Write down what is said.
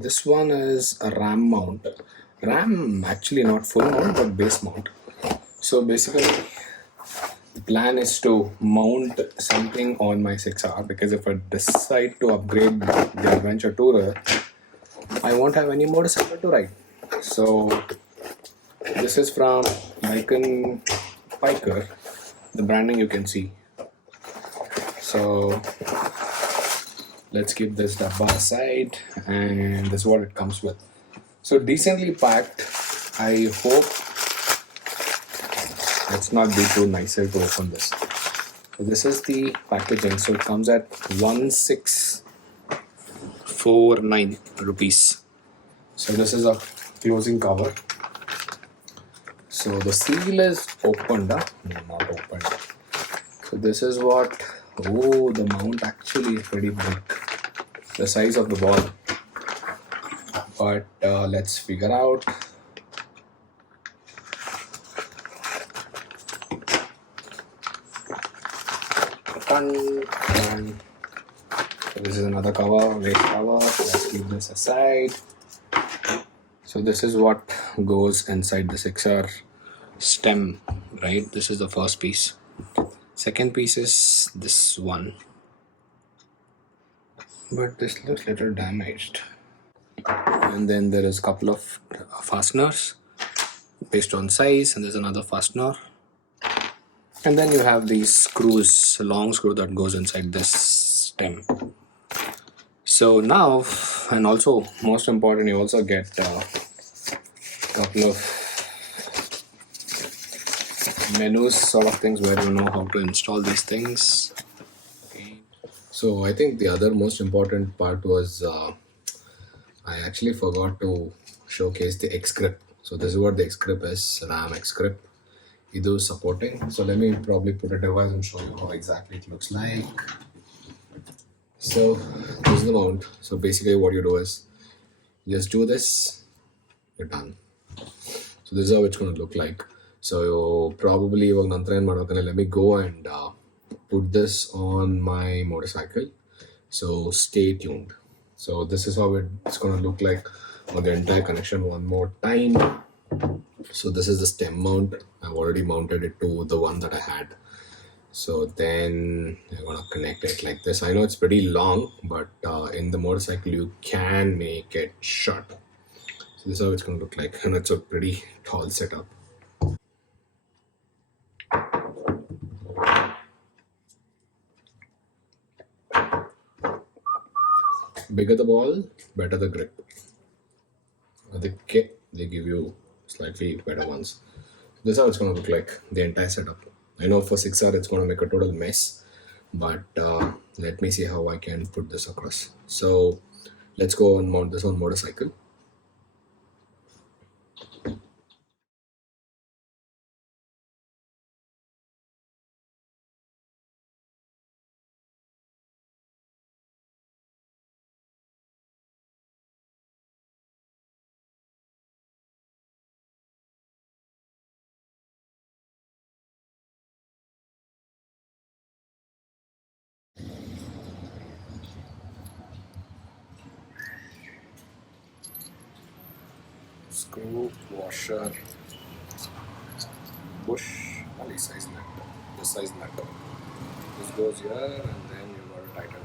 This one is a RAM mount. RAM actually not full mount but base mount. So basically the plan is to mount something on my 6R, because if I decide to upgrade the Adventure Tourer, I won't have any motorcycle to ride. So this is from Icon Piker, the branding you can see. So let's keep this dabba aside, and this is what it comes with. So decently packed. I hope let's not be too nicer to open this. So this is the packaging. So it comes at 1649 rupees. So this is a closing cover. So the seal is opened up. No, not opened. So this is what. Oh, the mount actually is pretty big. The size of the ball. But let's figure out. And so this is another cover, weight cover. Let's keep this aside. So this is what goes inside the 6R stem, right? This is the first piece. Second piece is this one, but this looks a little damaged. And then there is a couple of fasteners based on size, and there's another fastener. And then you have these screws, a long screw that goes inside this stem. So now, and also most important, you also get a couple of menus sort of things where you know how to install these things. Okay. So I think the other most important part was I actually forgot to showcase the X grip. So this is what the X grip is, RAM X grip. Idu supporting. So let me probably put a device and show you how exactly it looks like. So this is the mount. So basically what you do is you just do this, you're done. So this is how it's going to look like. So probably let me go and put this on my motorcycle. So stay tuned. So this is how it's going to look like on the entire connection one more time. So this is the stem mount. I've already mounted it to the one that I had. So then I'm going to connect it like this. I know it's pretty long, but in the motorcycle you can make it short. So this is how it's going to look like, and it's a pretty tall setup. Bigger the ball, better the grip. The kit, they give you slightly better ones. This is how it's going to look like, the entire setup. I know for 6R it's going to make a total mess, but let me see how I can put this across. So let's go and mount this on motorcycle. Screw, washer, bush, only size nut. This size nut. This goes here, and then you got to tighten